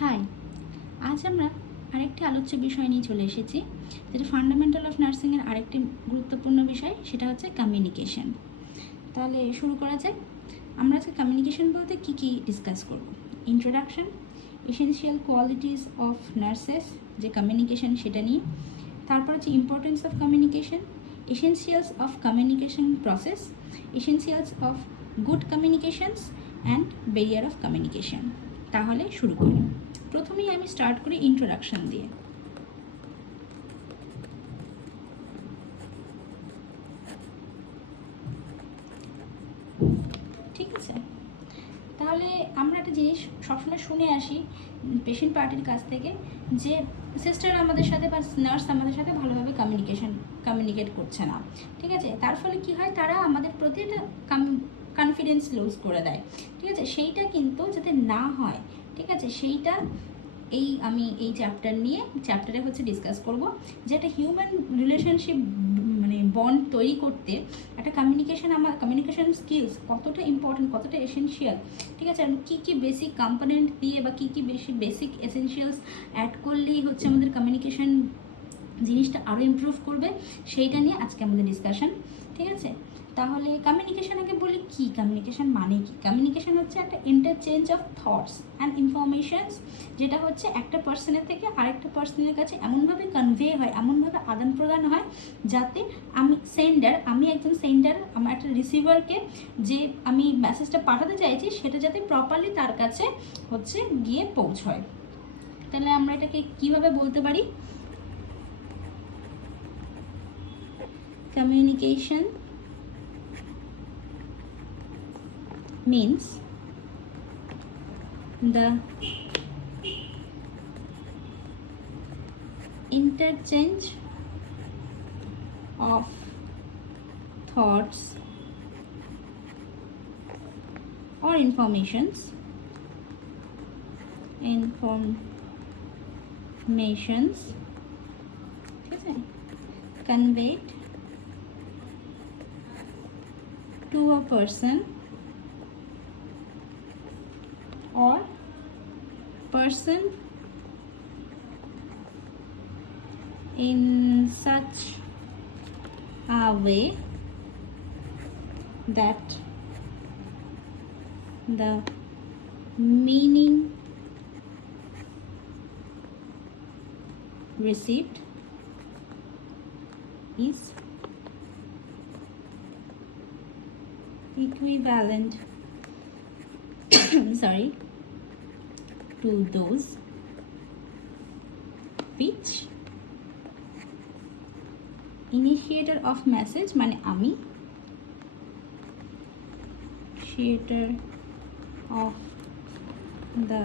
High, আজ আমরা আরেকটি আলোচ্য বিষয় নিয়ে চলে এসেছি, যেটা ফান্ডামেন্টাল অফ নার্সিংয়ের আরেকটি গুরুত্বপূর্ণ বিষয়, সেটা হচ্ছে কমিউনিকেশন। তাহলে শুরু করা যাক। আমরা আজকে কমিউনিকেশন বলতে কী কী ডিসকাস করব। Introduction, essential qualities of nurses, যে কমিউনিকেশন সেটা নিয়ে। তারপর হচ্ছে importance of communication, essentials of communication process, essentials of good communications and barrier of communication. তাহলে শুরু করি। প্রথমেই আমি স্টার্ট করি ইন্ট্রোডাকশন দিয়ে। ঠিক আছে, তাহলে আমরা একটা জিনিস সবসময় শুনে আসি পেশেন্ট পার্টির কাছ থেকে, যে সিস্টার আমাদের সাথে বা নার্স আমাদের সাথে ভালোভাবে কমিউনিকেট করছে না। ঠিক আছে, তার ফলে কি হয়, তারা আমাদের প্রতি একটা কনফিডেন্স লুজ করে দেয়। ঠিক আছে, সেইটা কিন্তু যাতে না হয়, ঠিক আছে, সেইটা আমি এই চ্যাপ্টারে হচ্ছে ডিসকাস করব, যে একটা হিউম্যান রিলেশনশিপ মানে বন্ড তৈরি করতে একটা কমিউনিকেশন স্কিলস কতটা ইম্পর্টেন্ট, কতটা এসেনশিয়াল। ঠিক আছে, আর কী কী বেসিক কম্পোনেন্ট দিয়ে বা কী কী বেসিক এসেনশিয়ালস অ্যাড করলেই হচ্ছে আমাদের কমিউনিকেশন জিনিসটা আরও ইমপ্রুভ করবে, সেইটা নিয়ে আজকে আমাদের ডিসকাশন। ঠিক আছে, তাহলে কমিউনিকেশন আগে বলি, কি কমিউনিকেশন মানে কি। কমিউনিকেশন হচ্ছে একটা interchange of thoughts and informations, যেটা হচ্ছে একটা পার্সনের থেকে আরেকটা পার্সনের কাছে এমনভাবে কনভে হয়, এমনভাবে আদান প্রদান হয়, যাতে আমি একজন সেন্ডার, আমার একটা রিসিভারকে যে আমি মেসেজটা পাঠাতে চাইছি সেটা যাতে প্রপারলি তার কাছে হচ্ছে গিয়ে পৌঁছয়। তাহলে আমরা এটাকে কিভাবে বলতে পারি? Communication means the interchange of thoughts or informations conveyed to a person or person in such a way that the meaning received is equivalent to those which initiator of message মানে আমি, initiator of the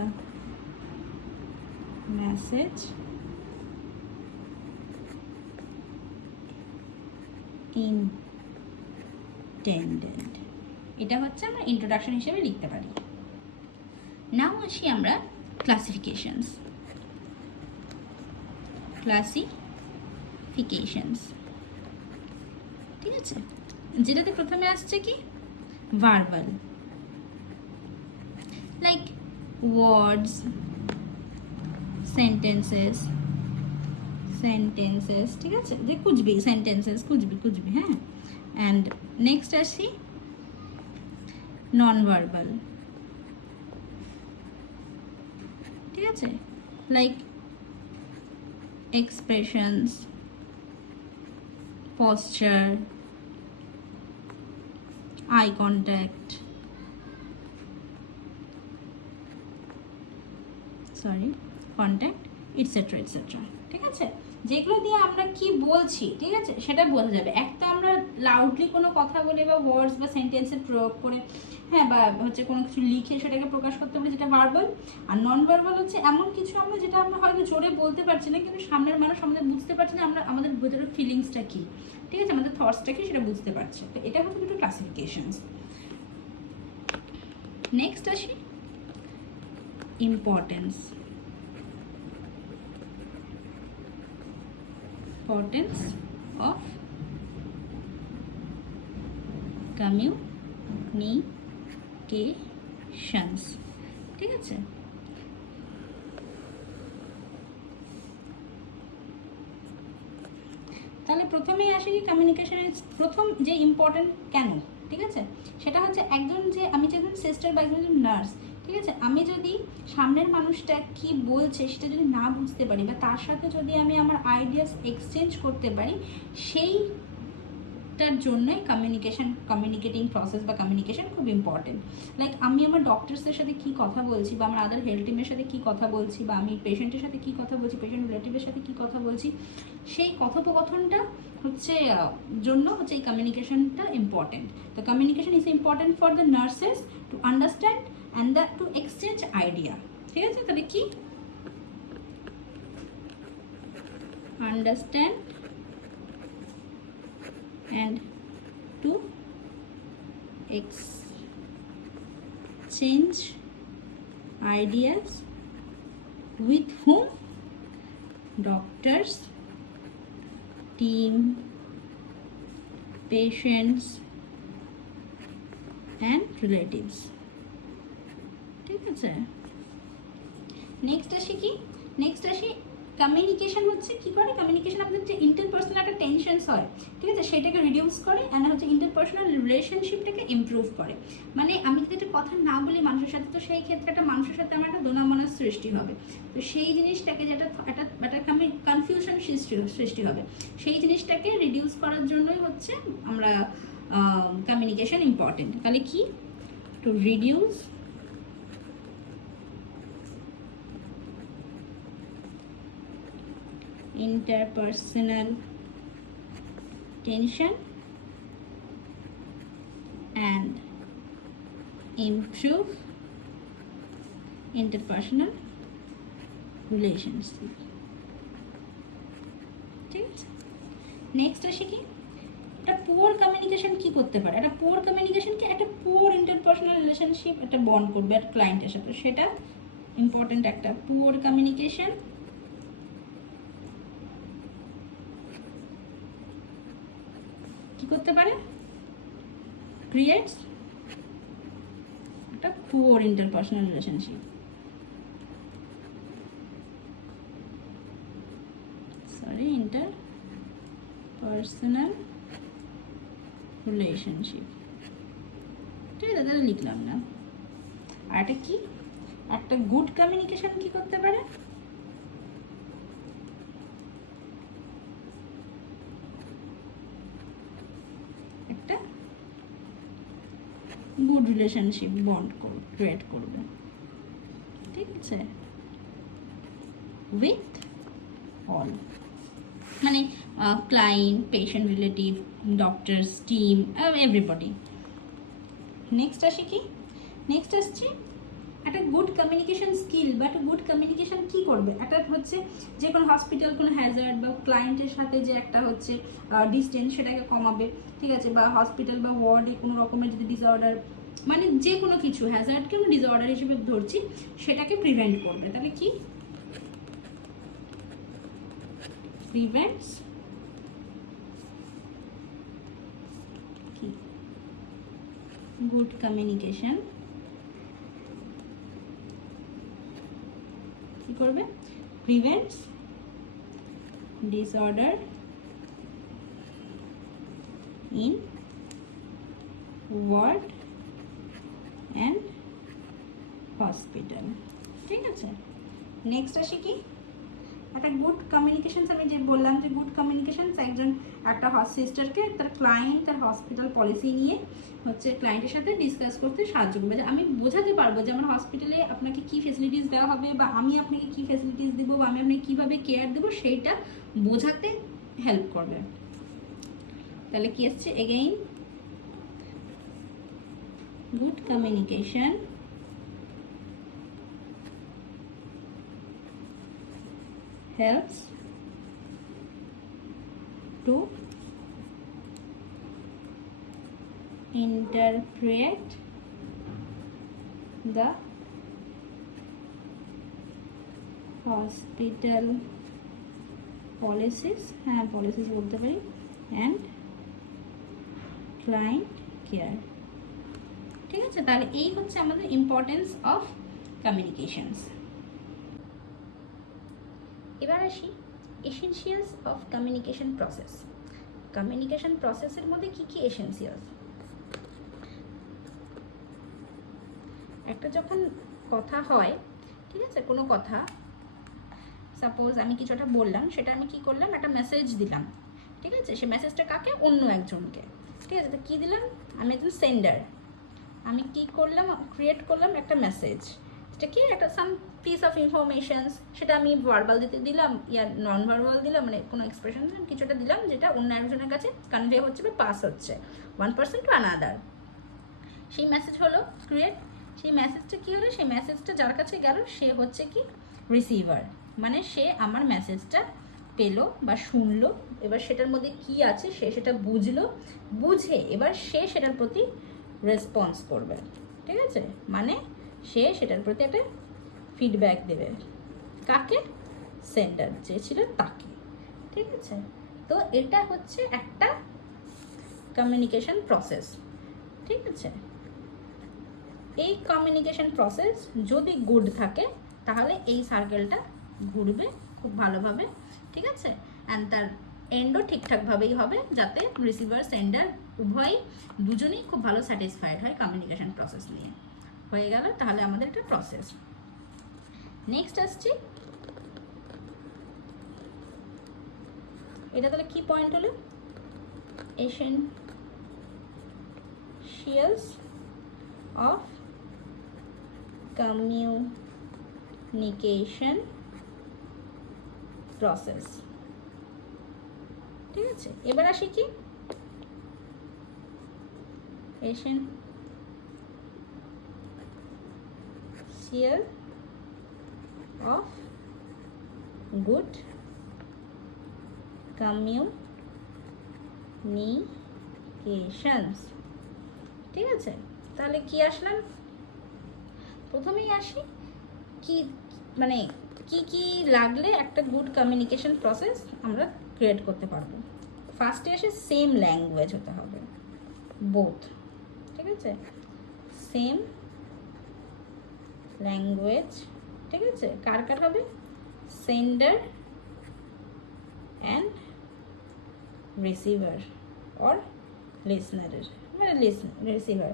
message intended। এটা হচ্ছে আমরা introduction হিসেবে লিখতে পারি। নাও আসি আমরা ক্লাসিফিকেশনস। ঠিক আছে, যেটাতে প্রথমে আসছে কি, ভার্বাল, লাইক ওয়ার্ডস, সেন্টেন্সেস, ঠিক আছে, যে কুচবি সেন্টেন্সেস, কুচবি হ্যাঁ। অ্যান্ড নেক্সট আসি নন ভার্বাল। ঠিক আছে, like expressions, posture, eye contact, etc. ঠিক আছে, যেগুলো দিয়ে আমরা কি বলছি, ঠিক আছে, সেটা বোঝা যাবে। একটা আমরা লাউডলি কোনো কথা বলে বা ওয়ার্ডস বা সেন্টেন্সের প্রয়োগ করে, হ্যাঁ, বা হচ্ছে কোনো কিছু লিখে সেটাকে প্রকাশ করতে পারি, যেটা ভার্বাল। আর নন ভার্বাল হচ্ছে এমন কিছু আমরা যেটা আমরা হয়তো জোরে বলতে পারছি না, কিন্তু সামনের মানুষ আমাদের বুঝতে পারছে না আমরা আমাদের ভেতরের ফিলিংসটা কি, ঠিক আছে, আমাদের থটসটা কি সেটা বুঝতে পারছে। তো এটা হচ্ছে দুটো ক্লাসিফিকেশনস। নেক্সট আসি ইম্পর্টেন্স of communications। ঠিক আছে, তাহলে প্রথমেই আসে কি কমিউনিকেশনের প্রথম যে ইম্পর্ট্যান্ট কেন, ঠিক আছে, সেটা হচ্ছে একজন যে আমি যে একজন সিস্টার বা একজন নার্স, ঠিক আছে, আমি যদি সামনের মানুষটা কি বলছে সেটা যদি না বুঝতে পারি বা তার সাথে যদি আমি আমার আইডিয়াস এক্সচেঞ্জ করতে পারি, সেইটার জন্যই কমিউনিকেটিং প্রসেস বা কমিউনিকেশন খুব ইম্পর্টেন্ট। লাইক আমি আমার ডক্টরসের সাথে কী কথা বলছি বা আমার আদার হেলথ টিমের সাথে কী কথা বলছি বা আমি পেশেন্টের সাথে কী কথা বলছি, পেশেন্ট রিলেটিভের সাথে কী কথা বলছি, সেই কথোপকথনটা হচ্ছে জন্য হচ্ছে এই কমিউনিকেশনটা ইম্পর্টেন্ট। তো communication is important for the nurses to understand and the two exchange idea, ঠিক আছে। তাহলে কি understand and to exchange ideas with whom? Doctors, team, patients and relatives, ঠিক আছে। নেক্সট আসি কি, নেক্সট আসি কমিউনিকেশন হচ্ছে কী করে, কমিউনিকেশন আমাদের যে ইন্টারপার্সোনাল একটা টেনশনস হয়, ঠিক আছে, সেটাকে রিডিউস করে অ্যান্ড হচ্ছে ইন্টারপার্সোনাল রিলেশনশিপটাকে ইমপ্রুভ করে। মানে আমি যদি একটা কথা না বলি মানুষের সাথে, তো সেই ক্ষেত্রে একটা মানুষের সাথে আমার একটা দোনামনার সৃষ্টি হবে। তো সেই জিনিসটাকে যেটা একটা কনফিউশন সৃষ্টি হবে, সেই জিনিসটাকে রিডিউস করার জন্যই হচ্ছে আমরা কমিউনিকেশন ইম্পর্টেন্ট। তাহলে কি, to reduce interpersonal tension and improve interpersonal relationship, ঠিক আছে। নেক্সট আসে কি, একটা পুয়ার কমিউনিকেশন কি করতে পারে, একটা পুয়ার কমিউনিকেশন কি একটা পুয়ার ইন্টারপার্সোনাল রিলেশনশিপ একটা বন্ড করবে একটা ক্লায়েন্টের সাথে, সেটা ইম্পর্টেন্ট। একটা পুয়ার কমিউনিকেশন কি করতে পারে, ক্রিয়েটস একটা poor interpersonal relationship, interpersonal relationship, ঠিক আছে, তাহলে লিখলাম না। আর একটা কি, একটা গুড কমিউনিকেশন কি করতে পারে, একটা গুড রিলেশনশিপ বন্ড ক্রিয়েট করবে, ঠিক আছে, উইথ অল, মানে client, patient, relative, doctors, team, everybody. Next আসি কি, নেক্সট আসছে একটা গুড কমিউনিকেশন স্কিল বা একটা গুড কমিউনিকেশন কী করবে, একটা হচ্ছে যে কোনো হসপিটাল কোনো হ্যাজার্ড বা ক্লায়েন্টের সাথে যে একটা হচ্ছে ডিস্টেন্স সেটাকে কমাবে, ঠিক আছে, বা হসপিটাল বা ওয়ার্ডে কোনো রকমের যদি ডিসঅর্ডার, মানে যে কোনো কিছু হ্যাজার্ডকে আমরা ডিসঅর্ডার হিসেবে ধরছি, সেটাকে প্রিভেন্ট করবে। তাহলে কি, প্রিভেন্টস কি, গুড কমিউনিকেশন কি করবে, prevents disorder in ward and hospital, ঠিক আছে। নেক্সট আসি কি, একটা গুড কমিউনিকেশনস, আমি যে বললাম যে গুড কমিউনিকেশনস একজন একটা সিস্টারকে তার ক্লায়েন্ট তার হসপিটাল পলিসি নিয়ে হচ্ছে ক্লায়েন্টের সাথে ডিসকাস করতে সাহায্য করবে, যে আমি বোঝাতে পারবো যে আমার হসপিটালে আপনাকে কী ফেসিলিটিস দেওয়া হবে বা আমি আপনাকে কী ফেসিলিটিস দেবো বা আমি আপনাকে কীভাবে কেয়ার দেবো সেইটা বোঝাতে হেল্প করবে। তাহলে কি আসছে, again good communication helps to interpret the hospital policies বলতে পারি and client care, ঠিক আছে। তাহলে এই হচ্ছে আমাদের ইম্পর্টেন্স অফ কমিউনিকেশনস। এবার আসি essentials of communication process. Communication প্রসেসের মধ্যে কি কি এসেন্সিয়ালস। একটা যখন কথা হয়, ঠিক আছে, কোনো কথা, সাপোজ আমি কিছু একটা বললাম, সেটা আমি কি করলাম, একটা মেসেজ দিলাম, ঠিক আছে, সে মেসেজটা কাকে, অন্য একজনকে, ঠিক আছে, তো কী দিলাম, আমি একজন সেন্ডার, আমি কি করলাম, ক্রিয়েট করলাম একটা মেসেজ, সেটা কি একটা সাম পিস অফ ইনফরমেশনস, সেটা আমি ভার্বাল দিতে দিলাম ইয়া নন ভার্বাল দিলাম, মানে কোনো এক্সপ্রেশন কিছুটা দিলাম যেটা অন্য একজনের কাছে কনভে হচ্ছে বা পাস হচ্ছে, ওয়ান পার্সন টু আনাদার। সেই মেসেজ হলো ক্রিয়েট। সেই মেসেজটা কী হলো, সেই মেসেজটা যার কাছে গেল সে হচ্ছে কি রিসিভার, মানে সে আমার মেসেজটা পেলো বা শুনলো, এবার সেটার মধ্যে কি আছে সে সেটা বুঝলো, বুঝে এবার সে সেটার প্রতি রেসপন্স করবে, ঠিক আছে, মানে সে সেটার প্রতি একটা ফিডব্যাক দেবে, কাকে, সেন্ডার যে ছিল তাকে, ঠিক আছে। তো এটা হচ্ছে একটা কমিউনিকেশন প্রসেস, ঠিক আছে। এই কমিউনিকেশন প্রসেস যদি গুড থাকে তাহলে এই সার্কেলটা ঘুরবে খুব ভালোভাবে, ঠিক আছে, অ্যান্ড তার এন্ডও ঠিকঠাকভাবেই হবে, যাতে রিসিভার সেন্ডার উভয়ই দুজনেই খুব ভালো স্যাটিসফাইড হয় কমিউনিকেশন প্রসেস নিয়ে। হয়ে গেল তাহলে আমাদের একটা প্রসেস। নেক্সট আসছি, এটা তাহলে কি পয়েন্ট হলো, এসেনশিয়ালস অফ কমিউনিকেশন প্রসেস, ঠিক আছে। এবার আসি কি, এসেনশিয়াল অফ গুড কমিউনিকেশনস, ঠিক আছে। তাহলে কি আসলাম, প্রথমেই আসি কি, মানে কি কি লাগলে একটা গুড কমিউনিকেশন প্রসেস আমরা ক্রিয়েট করতে পারবো। ফার্স্টে আসে সেম ল্যাঙ্গুয়েজ হতে হবে, বোথ, ঠিক আছে, সেম ল্যাঙ্গুয়েজ, ঠিক আছে, কার কার হবে, সেন্ডার অ্যান্ড রিসিভার অর লিসনারের, মানে রিসিভার,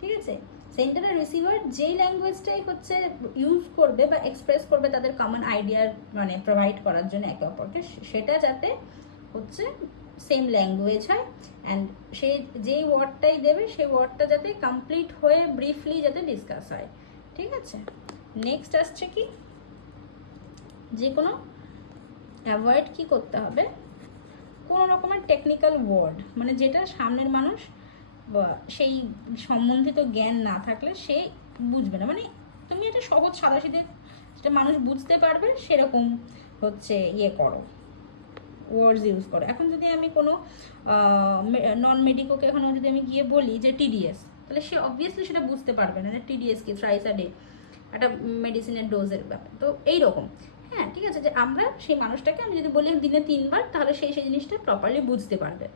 ঠিক আছে। সেন্ডার আর রিসিভার যেই ল্যাঙ্গুয়েজটাই হচ্ছে ইউজ করবে বা এক্সপ্রেস করবে তাদের কমন আইডিয়ার মানে প্রোভাইড করার জন্য একে অপরকে, সেটা যাতে হচ্ছে সেম ল্যাঙ্গুয়েজ হয়, অ্যান্ড সে যেই ওয়ার্ডটাই দেবে সেই ওয়ার্ডটা যাতে কমপ্লিট হয়ে ব্রিফলি যাতে ডিসকাস হয়, ঠিক আছে। নেক্সট আসছে কি, যে কোনো অ্যাভয়েড কি করতে হবে, কোনো রকমের টেকনিক্যাল ওয়ার্ড, মানে যেটা সামনের মানুষ সেই সম্বন্ধিত জ্ঞান না থাকলে সে বুঝবে না, মানে তুমি এটা সহজ সাদাসিধে যেটা মানুষ বুঝতে পারবে সেরকম হচ্ছে ইয়ে করো, ওয়ার্ডস ইউজ করো। এখন যদি আমি কোনো নন মেডিকোকে এখন যদি আমি গিয়ে বলি যে টিডিএস, তাহলে সে অবভিয়াসলি সেটা বুঝতে পারবে না যে টিডিএস কি, থ্রাইস আ ডে, একটা মেডিসিনের ডোজের ব্যাপার। তো এইরকম, হ্যাঁ, ঠিক আছে, যে আমরা সেই মানুষটাকে আমি যদি বলি দিনে 3 বার, তাহলে সেই জিনিসটা প্রপারলি বুঝতে পারবে।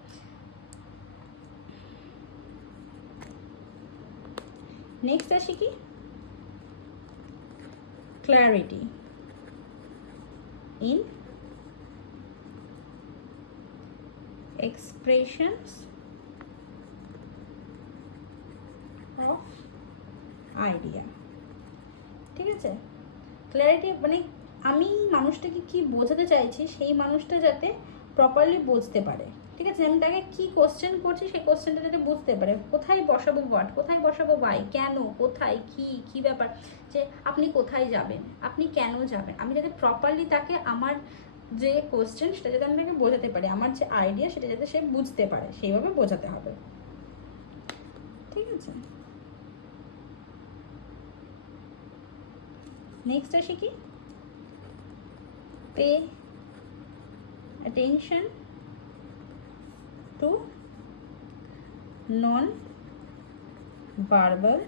নেক্সট আসি কি, clarity in expressions of idea, ঠিক আছে। ক্ল্যারিটি মানে আমি মানুষটাকে কি বোঝাতে চাইছি সেই মানুষটা যাতে প্রপারলি বুঝতে পারে, ঠিক আছে। আমি তাকে কি কোশ্চেন করছি সেই কোশ্চেনটা যাতে বুঝতে পারে, কোথায় বসাবো হোয়াট, কোথায় বসাবো ওয়াই, কেন, কোথায়, কি ব্যাপার, যে আপনি কোথায় যাবেন, আপনি কেন যাবেন, আমি যাতে প্রপারলি তাকে আমার যে কোশ্চেন সেটা যাতে আমি তাকে বোঝাতে পারি, আমার যে আইডিয়া সেটা যাতে সে বুঝতে পারে সেইভাবে বোঝাতে হবে, ঠিক আছে। নেক্সট আসি কি, pay attention to non-verbal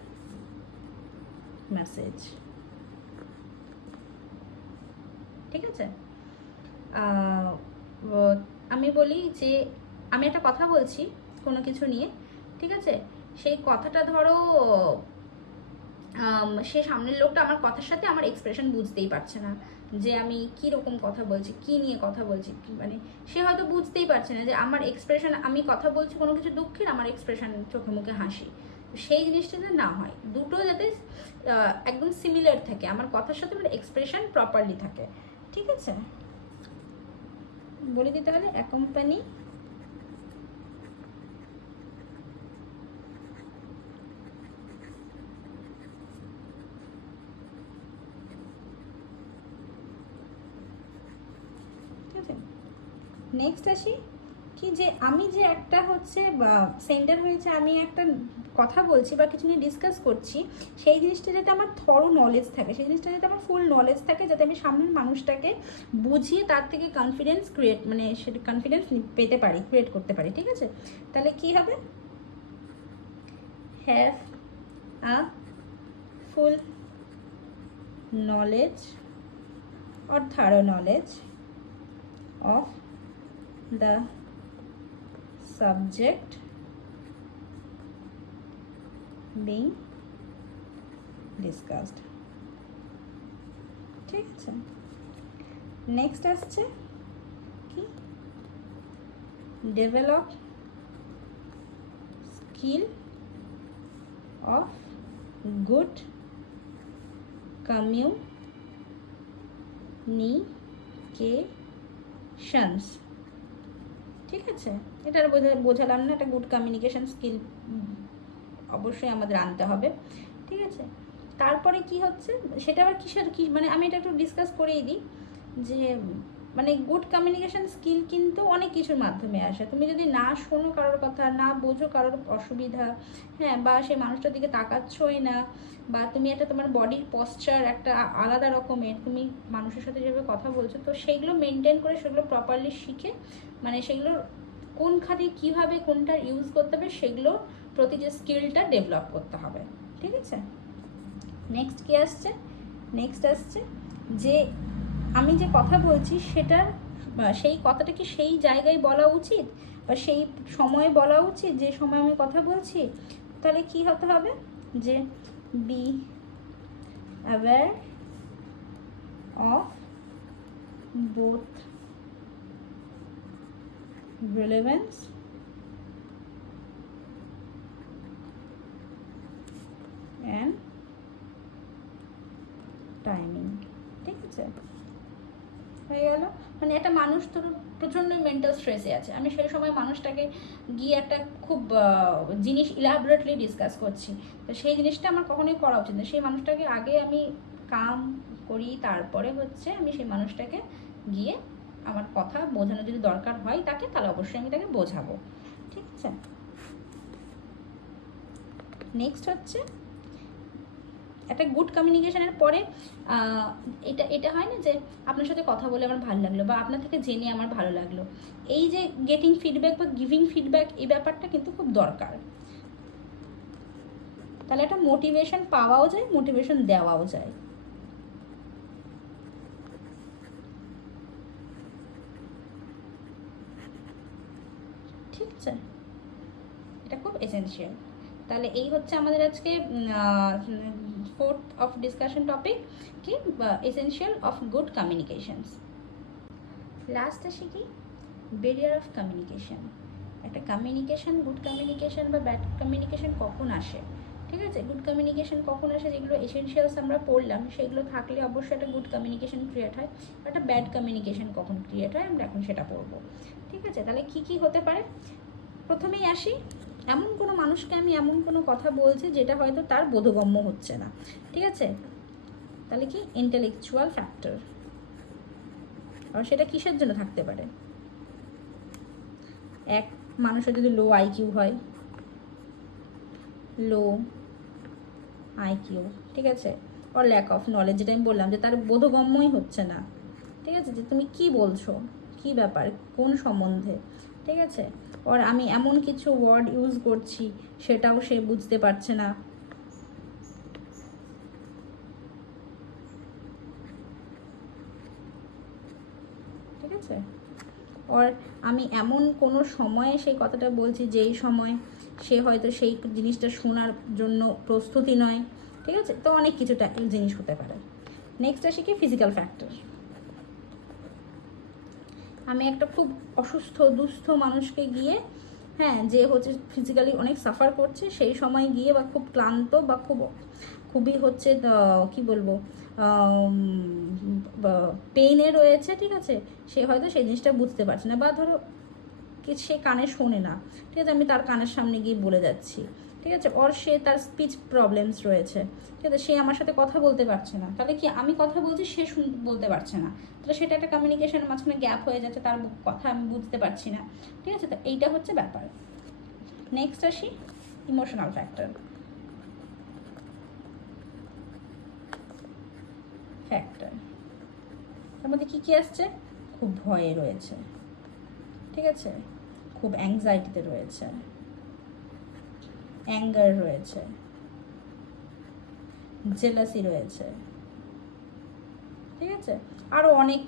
message, ঠিক আছে। আমি বলি যে আমি একটা কথা বলছি কোনো কিছু নিয়ে, ঠিক আছে, সেই কথাটা ধরো সে সামনের লোকটা আমার কথার সাথে আমার এক্সপ্রেশন বুঝতেই পারছে না, যে আমি কী রকম কথা বলছি, কী নিয়ে কথা বলছি, মানে সে হয়তো বুঝতেই পারছে না যে আমার এক্সপ্রেশন, আমি কথা বলছি কোনো কিছু দুঃখের, আমার এক্সপ্রেশন চোখে মুখে হাসি। সেই জিনিসটা যাতে না হয়, দুটো যাতে একদম সিমিলার থাকে, আমার কথার সাথে আমার এক্সপ্রেশন প্রপারলি থাকে। ঠিক আছে, বলে দিতে হলে অ্যাকম্পানি নেক্সট আসি কি, যে আমি যে একটা হচ্ছে সেন্টার হয়েছে, আমি একটা কথা বলছি বা কিছু নিয়ে ডিসকাস করছি, সেই জিনিসটা যাতে আমার থরো নলেজ থাকে, সেই জিনিসটা যাতে আমার ফুল নলেজ থাকে, যাতে আমি সামনের মানুষটাকে বুঝিয়ে তার থেকে কনফিডেন্স ক্রিয়েট, মানে সেটা কনফিডেন্স পেতে পারি, ক্রিয়েট করতে পারি। ঠিক আছে, তাহলে কি হবে, have a full knowledge or thorough knowledge of the subject being discussed. ঠিক আছে, নেক্সট আসছে কি, develop skill of good communications. ঠিক আছে, এটা বোঝালাম না, এটা গুড কমিউনিকেশন স্কিল অবশ্যই আমাদের আনতে হবে। ঠিক আছে, তারপরে কি হচ্ছে সেটা আবার কিসের কি, মানে আমি এটা একটু ডিসকাস করেই দিই, যে মানে গুড কমিউনিকেশন স্কিল কিন্তু অনেক কিছুর মাধ্যমে আসে। তুমি যদি না শোনো কারোর কথা, না বোঝো কারোর অসুবিধা, হ্যাঁ, বা সেই মানুষটার দিকে তাকাচ্ছই না, বা তুমি একটা তোমার বডির পশ্চার একটা আলাদা রকমের, তুমি মানুষের সাথে যেভাবে কথা বলছো, তো সেইগুলো মেনটেন করে, সেগুলো প্রপারলি শিখে, মানে সেগুলোর কোন খাতে কীভাবে কোনটা ইউজ করতে হবে, সেগুলো প্রতি যে স্কিলটা ডেভেলপ করতে হবে। ঠিক আছে, নেক্সট কি আসছে, নেক্সট আসছে যে আমি যে কথা বলছি সেটার সেই কথাটা কি সেই জায়গায় বলা উচিত, বা সেই সময়ে বলা উচিত যে সময় আমি কথা বলছি। তাহলে কি হতে হবে, যে be aware of both relevance and timing. ঠিক আছে, হয়ে গেল। মানে একটা মানুষ তো প্রচণ্ড মেন্টাল স্ট্রেসে আছে, আমি সেই সময় মানুষটাকে গিয়ে একটা খুব জিনিস ইলাবোরেটলি ডিসকাস করছি, তো সেই জিনিসটা আমার কখনোই করা উচিত না। সেই মানুষটাকে আগে আমি কাম করি, তারপরে হচ্ছে আমি সেই মানুষটাকে গিয়ে আমার কথা বোঝানো যদি দরকার হয় তাকে, তাহলে অবশ্যই আমি তাকে বোঝাবো। ঠিক আছে, নেক্সট হচ্ছে একটা গুড কমিউনিকেশনের পরে এটা হয় না যে আপনার সাথে কথা বলে আমার ভালো লাগলো, বা আপনার থেকে জেনে আমার ভালো লাগলো, এই যে গেটিং ফিডব্যাক বা গিভিং ফিডব্যাক, এই ব্যাপারটা কিন্তু খুব দরকার। তাহলে একটা মোটিভেশন পাওয়াও যায়, মোটিভেশন দেওয়াও যায়। ঠিক আছে, এটা খুব এসেনশিয়াল। তাহলে এই হচ্ছে আমাদের আজকে ফোর্থ অফ ডিসকাশন টপিক, কি essential of good communications. Last আসি কি, ব্যারিয়ার অফ কমিউনিকেশন। একটা কমিউনিকেশন, গুড কমিউনিকেশন বা ব্যাড কমিউনিকেশন কখন আসে। ঠিক আছে, গুড কমিউনিকেশন কখন আসে, যেগুলো এসেনশিয়ালস আমরা পড়লাম সেগুলো থাকলে অবশ্যই একটা গুড কমিউনিকেশন ক্রিয়েট হয়। একটা ব্যাড কমিউনিকেশন কখন ক্রিয়েট হয় আমরা এখন সেটা পড়বো। ঠিক আছে, তাহলে কি কি হতে পারে, প্রথমেই আসি, এমন কোনো মানুষকে আমি এমন কোনো কথা বলছি যেটা হয়তো তার বোধগম্য হচ্ছে না। ঠিক আছে, তাহলে কি ইন্টেলেকচুয়াল ফ্যাক্টর, আর সেটা কিসের জন্য থাকতে পারে, এক মানুষের যদি লো আইকিউ হয়, লো আইকিউ, ঠিক আছে, আর ল্যাক অফ নলেজ, যেটা আমি বললাম যে তার বোধগম্যই হচ্ছে না। ঠিক আছে, যে তুমি কি বলছো, কি ব্যাপার, কোন সম্বন্ধে। ঠিক আছে, আর আমি এমন কিছু ওয়ার্ড ইউজ করছি সেটাও সে বুঝতে পারছে না। ঠিক আছে, আর আমি এমন কোনো সময়ে সেই কথাটা বলছি যেই সময় সে হয়তো সেই জিনিসটা শোনার জন্য প্রস্তুতি নয়। ঠিক ঠিক আছে? তো অনেক কিছুটা জিনিস হতে পারে। নেক্সট আসি কি ফিজিক্যাল ফ্যাক্টর। আমি একটা খুব অসুস্থ দুস্থ মানুষকে গিয়ে, হ্যাঁ, যে হচ্ছে ফিজিক্যালি অনেক সাফার করছে, সেই সময় গিয়ে বা খুব ক্লান্ত বা খুবই হচ্ছে কি বলবো পেইনে রয়েছে, ঠিক আছে, সে হয়তো সেই জিনিসটা বুঝতে পারছে না, বা ধরো সে কানে শোনে না, ঠিক আছে, আমি তার কানের সামনে গিয়ে বলে যাচ্ছি, ঠিক আছে, ওর সে তার স্পিচ প্রবলেমস রয়েছে, ঠিক আছে, সে আমার সাথে কথা বলতে পারছে না, তাহলে কি আমি কথা বলছি সে বলতে পারছে না, তাহলে সেটা একটা কমিউনিকেশনের মাঝখানে গ্যাপ হয়ে যাচ্ছে, তার কথা আমি বুঝতে পারছি না, ঠিক আছে, তো এইটা হচ্ছে ব্যাপার। নেক্সট আসি ইমোশনাল ফ্যাক্টর। তার মধ্যে কী কী আসছে? খুব ভয়ে রয়েছে, ঠিক আছে, খুব অ্যাংজাইটিতে রয়েছে, অ্যাঙ্গার রয়েছে, জেলাসি রয়েছে, ঠিক আছে, আরও অনেক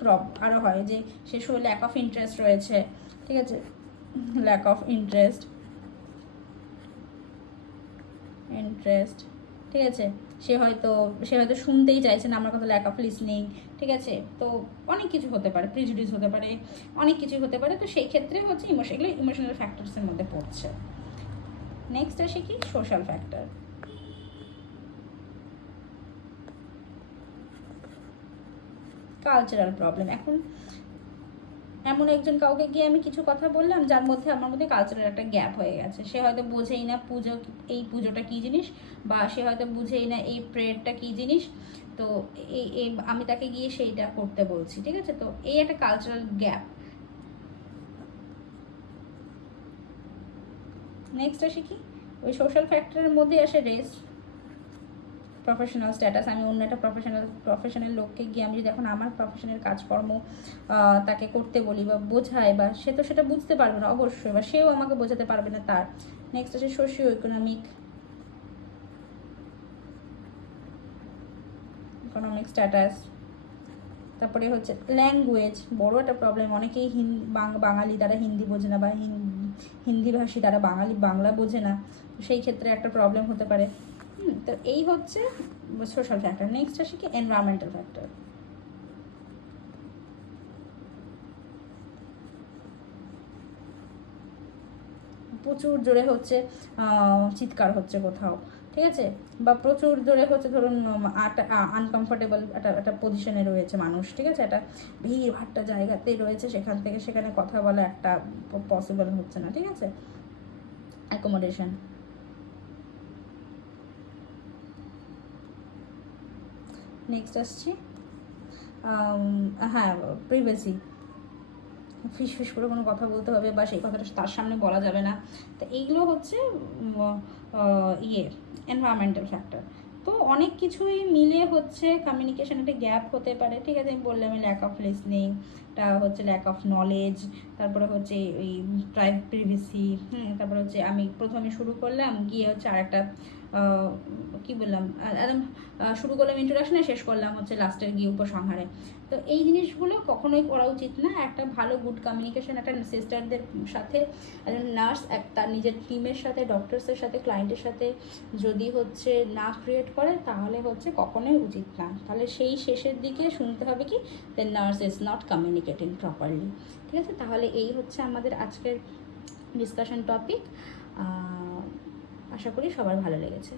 আরও হয় যে সে ল্যাক অফ ইন্টারেস্ট রয়েছে, ঠিক আছে, ল্যাক অফ ইন্টারেস্ট, ঠিক আছে, সে হয়তো শুনতেই চাইছে না আমার কথা, ল্যাক অফ লিসনিং, ঠিক আছে, তো অনেক কিছু হতে পারে, প্রিজুডিস হতে পারে, অনেক কিছু হতে পারে, তো সেই ক্ষেত্রে হচ্ছে এগুলো ইমোশনাল ফ্যাক্টরসের মধ্যে পড়ছে। নেক্সট আসে কি সোশ্যাল ফ্যাক্টর। Cultural problem. এখন এমন একজন কাউকে গিয়ে আমি কিছু কথা বললাম যার মধ্যে আমার মধ্যে কালচারাল একটা গ্যাপ হয়ে গেছে, সে হয়তো বোঝেই না এই পুজোটা কী জিনিস, বা সে হয়তো বুঝেই না এই প্রেয়ারটা কী জিনিস, তো এই আমি তাকে গিয়ে সেইটা করতে বলছি, ঠিক আছে, তো এই একটা কালচারাল গ্যাপ। নেক্সট আসে কি ওই সোশ্যাল ফ্যাক্টরের মধ্যে আসে রেস, প্রফেশনাল স্ট্যাটাস। আমি অন্য একটা প্রফেশনাল লোককে গিয়ে আমি যদি এখন আমার প্রফেশনের কাজকর্ম তাকে করতে বলি বা বোঝাই, বা সে তো সেটা বুঝতে পারবে না অবশ্যই, বা সেও আমাকে বোঝাতে পারবে না তার। নেক্সট আছে সোশিও ইকোনমিক স্ট্যাটাস। তারপরে হচ্ছে ল্যাঙ্গুয়েজ, বড় একটা প্রবলেম, অনেকেই বাঙালি তারা হিন্দি বোঝে না, বা হিন্দিভাষী তারা বাংলা বোঝে না, সেই ক্ষেত্রে একটা প্রবলেম হতে পারে। তো এই হচ্ছে সোশ্যাল ফ্যাক্টর। নেক্সট আসে কি এনভায়রনমেন্টাল ফ্যাক্টর। প্রচুর জোরে হচ্ছে চিৎকার হচ্ছে কোথাও, ঠিক আছে, বা প্রচুর জোরে হচ্ছে ধরুন আনকমফোর্টেবল একটা পজিশনে রয়েছে মানুষ, ঠিক আছে, একটা ভিড় ভাট্টা জায়গাতেই রয়েছে, সেখান থেকে সেখানে কথা বলা একটা পসিবল হচ্ছে না, ঠিক আছে, অ্যাকোমোডেশন। নেক্সট আসছি হ্যাঁ প্রিভেসি, ফিস করে কোনো কথা বলতে হবে, বা সেই কথাটা তার সামনে বলা যাবে না, তো এইগুলো হচ্ছে এনভায়রনমেন্টাল ফ্যাক্টর। তো অনেক কিছুই মিলে হচ্ছে কমিউনিকেশন একটা গ্যাপ হতে পারে, ঠিক আছে, আমি বললাম ল্যাক অফ লিসনিং, টা হচ্ছে ল্যাক অফ নলেজ, তারপরে হচ্ছে ওই প্রিভেসি, তারপরে হচ্ছে আমি প্রথমে শুরু করলাম গিয়ে হচ্ছে আরেকটা কী বললাম একদম শুরু করলাম ইন্ট্রোডাকশনে, শেষ করলাম হচ্ছে লাস্টের গিয়ে উপসংহারে। তো এই জিনিসগুলো কখনোই করা উচিত না। একটা ভালো গুড কমিউনিকেশন একটা সিস্টারদের সাথে, একজন নার্স তার নিজের টিমের সাথে, ডক্টরসের সাথে, ক্লায়েন্টের সাথে যদি হচ্ছে না ক্রিয়েট করে, তাহলে হচ্ছে কখনোই উচিত না। তাহলে সেই শেষের দিকে শুনতে হবে কি, the nurse is not communicating properly, ঠিক আছে। তাহলে এই হচ্ছে আমাদের আজকের ডিসকাশন টপিক। আশা করি সবার ভালো লেগেছে।